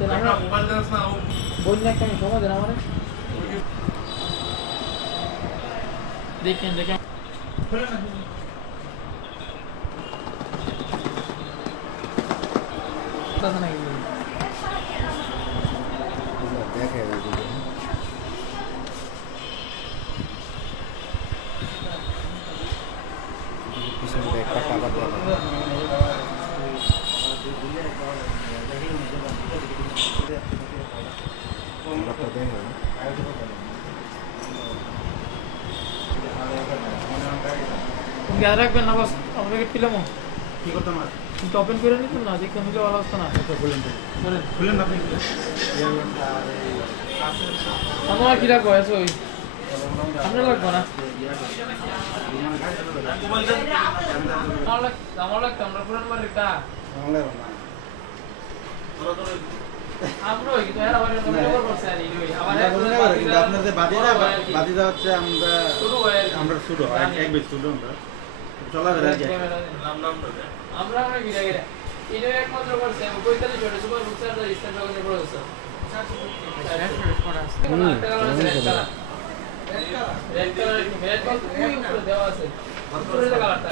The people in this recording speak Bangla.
আমরা মোবাইল দেন না বন্যা কেন সময় দেন আমারে দেখেন খুলে না দাদা না দেখে পিছনে একটা কাবার দেওয়া তুমি আর রাখবেন না বস আমরা পেলাম কি করতাম আর কিন্তু ওপেন করে নিতেন না দেখে নিলে ভালো আসতো না খুলেন আপনি আমার কি রাখবো এসো ওই আমরা লাগবো না আমার লাগতো আমরা পুরান বাড়ির কা আমরা ওই কিন্তু এরা বাড়ির নতুন করছে আর এই কিন্তু আপনার যে বাদিদা হচ্ছে আমরা শুরু হয় এক বেশ শুরু আমরা চলা বেড়া যায় আমরা অনেক গিরা গিরা এটা একমাত্র করছে 45 জোড়া সুপার বুকসার দা স্ট্যান্ড লাগানো প্রসেসর রেড কালার দেওয়া আছে কালারটা